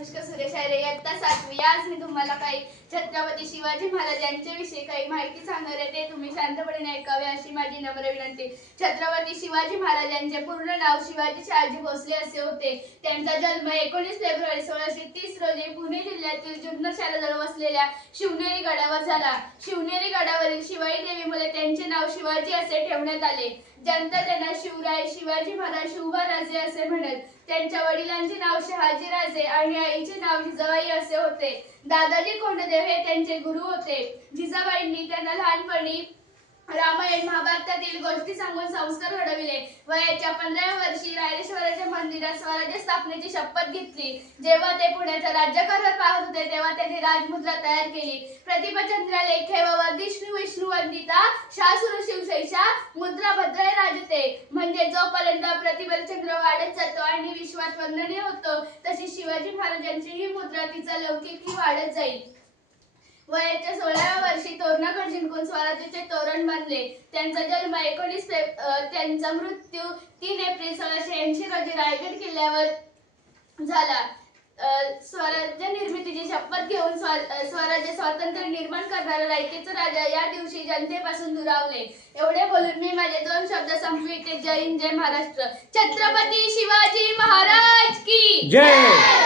अनुष्का सुरेश आहे इयत्ता सातवी. आज मी तुम्हाला काही छत्रपती शिवाजी महाराज यांच्याविषयी काही माहिती सांगणार आहे. ते तुम्ही शांतपणे ऐकावे अशी माझी नम्र विनंती. छत्रपती शिवाजी महाराज यांचे पूर्ण नाव शिवाजी शहाजी भोसले असे होते. त्यांचा जन्म एकोणीस फेब्रुवारी सोळाशे तीस रोजी पुणे जिल्ह्यातील जुन्नर शहराजवळ वसलेल्या शिवनेरी गडावर झाला. शिवनेरी गडावरील शिवाजी शिवाजी असे ठेवण्यात आले. जनता त्यांना शिवराय शिवाजी महाराज शिवबाराजे असे म्हणत त्यांच्या वडिलांचे नाव शहाजी राजे आणि आईचे नाव जिजाबाई असे होते. दादाजी कोंडदेव हे त्यांचे गुरु होते. जिजाबाईंनी त्यांना लहानपणी रामायण महाभारतातील गोष्टी सांगून संस्कार घडविले. वयाच्या पंधराव्या वर्षी रायरेश्वराच्या मंदिरात स्वराज्य स्थापनेची शपथ घेतली. जेव्हा ते पुण्याचा राज्यकारभार पाहत होते तेव्हा त्यांनी राजमुद्रा तयार केली. प्रतिभाचंद्र लेखे व वर्धिष्णू विष्णू वंदिता शासूर शिवशैषा मुद्रा भद्राय राजते म्हणजे जोपर्यंत प्रतिभाचंद्र वाढत जातो आणि विश्वात वंदनीय होतो तशी शिवाजी महाराजांची ही मुद्रा तिचा लौकिक ही वाढत जाईल. वयाच्या सोळाव्या वर्षी तोरणागड जिंकून स्वराज्याचे तोरण बांधले. त्यांचा जन्म एकोणीस त्यांचा मृत्यू तीन एप्रिल सोळाशे ऐंशी रोजी रायगड किल्ल्यावर झाला अं, स्वराज्य निर्मितीची शपथ घेऊन स्वराज्य स्वातंत्र्य निर्माण करणारा रायतेचा राजा या दिवशी जनतेपासून दुरावले. एवढे बोलून मी माझे दोन शब्द संपविते. जय हिंद जय महाराष्ट्र. छत्रपती शिवाजी महाराज की जय!